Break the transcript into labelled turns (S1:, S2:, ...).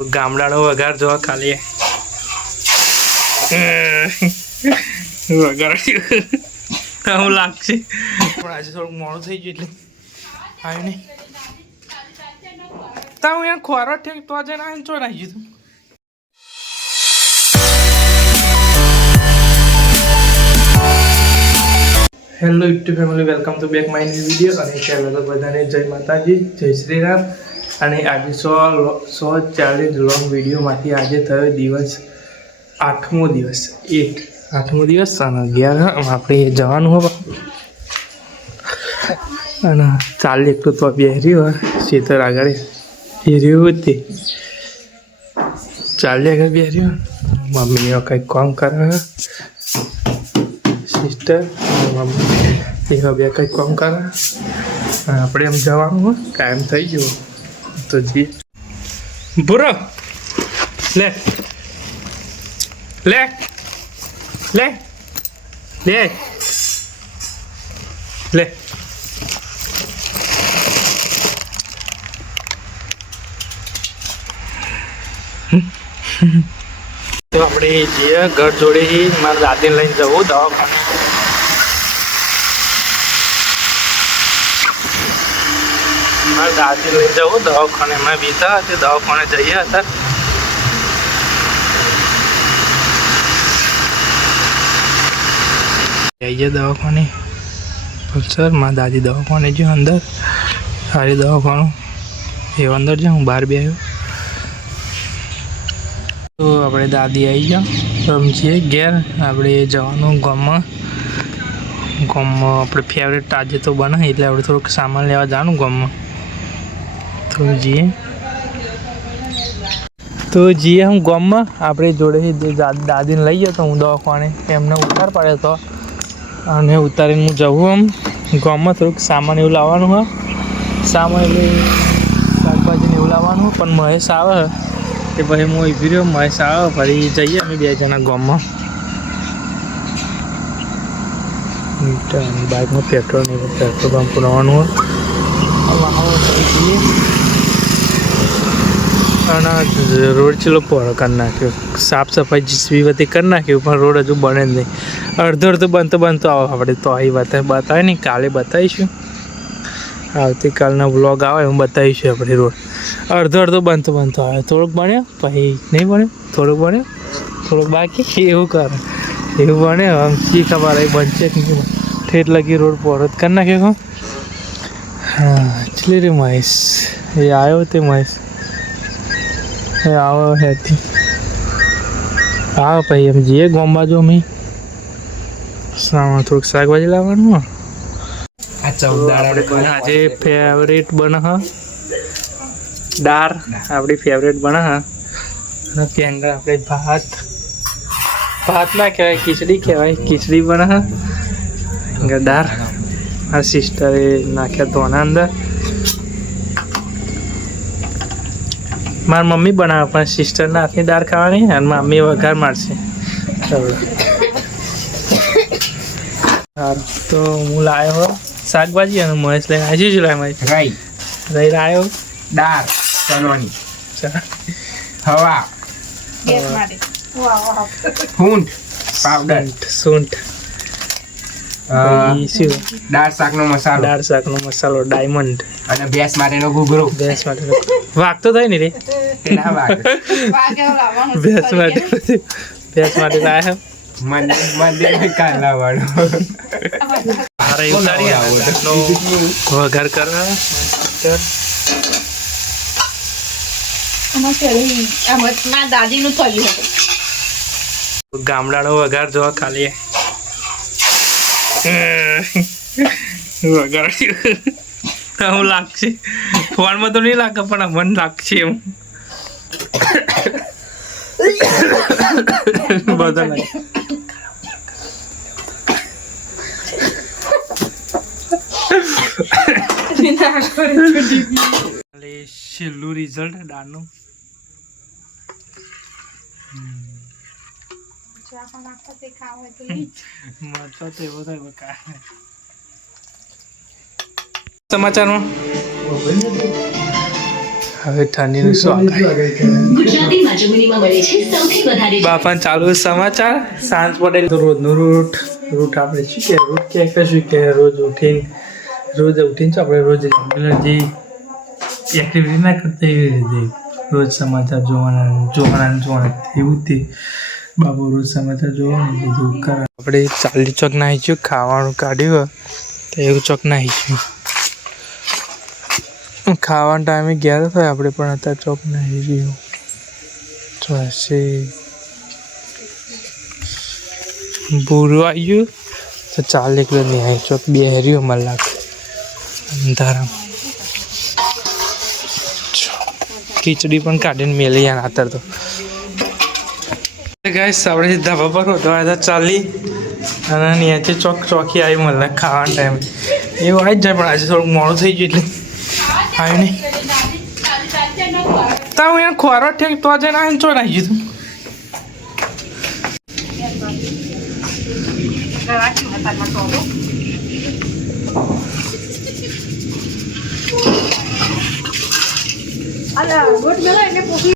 S1: ગામડાનો વઘાર જોવા ખાલી. વઘાર. આવું લાગશે. પણ આજે થોડુંક મોડું થઈ ગયું એટલે આવ્યું નહીં. તા હું અહીંયા ખોરાક ઠેક તો આજે ના ચો નાખી ગયું hello YouTube family welcome to back my new video અને ચેનલ તો બધાને જય માતાજી જય શ્રી રામ. અને આજે સો સો ચાલીસ લોંગ વિડીયોમાંથી આજે થયો દિવસ, આઠમો દિવસ, એક. આઠમો દિવસ અને અગિયાર આપણે જવાનું હવે. અને ચાલી એકલું તો બેહર્યું શીતળ આગળ એ રહ્યું તે. ચાલી આગળ બેહર્યું મમ્મીઓ કંઈક કામ કરે સિસ્ટર મમ્મી બે કંઈક કામ કરે આપણે એમ જવાનું ટાઈમ થઈ ગયો. તો જઈએ બુરો લે લે લે લે આપણે જે ઘર જોડે મારા દાદીને લઈને જવું દવાખાને. દાદી લઈને જવું, દવાખાને એમાં બીતા તે દવાખાને જઈએ હતા. જઈએ દવાખાને. સર, મારા દાદી દવાખાને જો અંદર. સારી દવાખાનું. એ અંદર છે હું બહાર બી આવ્યો તો આપણે દાદી આવી ગયા. રમજીએ ઘેર. આપણે જવાનું ગામમાં. ગામમાં આપણે ફેવરેટ આજે તો બને એટલે આપણે થોડુંક સામાન લેવા જવાનું ગામમાં. તો જઈએ તો જઈએ હું ગામમાં આપણે જોડેથી દાદીને લઈ ગયો તો હું દવાખાને એમને ઉતાર પાડ્યો હતો અને ઉતારીને હું જવું આમ ગામમાં થોડુંક સામાન એવું લાવવાનું હોય સામાન એટલે શાકભાજીને એવું લાવવાનું પણ મહેશ આવે તે પછી હું ઊભી રહ્યો, મહેશ આવે, ફરી જઈએ અમે બે જણા ગામમાં. બાઇકમાં પેટ્રોલ નહીં પેટ્રોલ પંપ પુરાવાનું હોય હવે આવો ફરી જઈએ અને રોડ ચલો પહોળો કરી નાખ્યો સાફ સફાઈ જીસવી બધી કરી નાખ્યું પણ રોડ હજુ બને જ નહીં. અડધો અડધો બનતો બનતો આવો, આપણે તો અહીં બતાવે બતાવે નહીં. કાલે બતાવીશું. આવતીકાલના વ્લોગ આવે, હું બતાવીશું. આપણે રોડ અડધો અડધો બનતો બનતો આવે થોડુંક બન્યો, પછી નહીં બન્યો. થોડુંક બન્યો. થોડુંક બાકી એવું કરે એવું બને આમ શી ખબર એ બનશે. ઠેઠ લગી રોડ પહોળો કરી નાખ્યો ચલી રે મહેશ એ આવ્યો તે મહેશ એ આવો હેતી હા ભાઈ એમ જઈએ ગામ બાજુ અમે સામાન થોડુંક શાકભાજી લાવવાનું.
S2: આ ચૌદ
S1: આજે ફેવરેટ બને હ દાળ આપણી ફેવરેટ બને હ અને ત્યાં આગળ આપણે ભાત ભાત ના કહેવાય ખીચડી કહેવાય ખીચડી બને હ દાળ આ સિસ્ટરે નાખ્યા ધોના અંદર મારી મમ્મી બનાવે પણ સિસ્ટરના હાથની દાળ ખાવાની અને મમ્મી વઘાર મારશે. ચાલો. સારું. તો હું લાવ્યો હો શાકભાજી અને મહેશ લઈને આવી જ લાવ્યો મહેશ.
S2: રાઈ.
S1: રહી લાવ્યો
S2: દાળ ચણવાની હવા. ફૂંટ પાવડર.
S1: સૂંઠ.
S2: દાળ શાકનો મસાલો.
S1: દાળ શાકનો મસાલો ડાયમંડ
S2: અને ભેંસ માટેનો ઘૂઘરો.
S1: ભેંસ માટે વાગતો થાય ને રે?
S2: તેના ભાગ
S1: ભેંસ માટે. ભેંસ માટે લાવ્યો
S2: મંદિર મંદિર કાલા વાળો.
S1: અરે ઉતારી ઘરનો વઘાર કરવા
S3: દાદી નું થયું હતું.
S1: ગામડાનો વઘાર જોવા ખાલી વઘાર આવું લાગશે ફોનમાં તો નહીં લાગે પણ મને લાગશે એમ બધા લાગે છેલ્લું રિઝલ્ટ
S4: સૌથી વધારે
S1: બાપાને ચાલુ સમાચાર, સાંજ પડે. તો રોજનું રૂટ રૂટ આપણે શું કે રૂટ કે શું કે રોજ ઉઠીને રોજ ઉઠીને છો આપણે રોજ રેગ્યુલર જે એક્ટિવિટી ના કરતા એવી રીતે રોજ સમાચાર જોવાના જોવાના જોવાના, એવું બાબુ રોજ સમાચાર જોવાનું બધું કરે આપણે ચાલી ચોક નાહીશું, ખાવાનું કાઢ્યું તો એવું ચોક નાહીશું. ખાવાના ટાઈમે ગયા હતા આપણે, પણ અત્યારે ચોક નાહી ગયું ચોસી. બુરું આવી ગયું તો ચાલ એકલો નહીં આવી ચોક બે હેર્યું મને લાગે ખીચડી પણ કાઢીને મેલી યાર આતર તો. ગાઈસ આપણે ધાબા પર હોતો હતા ચાલી અને નીચે ચોક ચોકી આવી મને ખાવાના ટાઈમે એવું આવી જ જાય પણ આજે થોડુંક મોડું થઈ ગયું એટલે આવ્યું નહીં. તા હું એને ખોરાક ઠેક તો આજે ના ચો નાખી તું
S3: અલા, ગોટ મેળો એટલે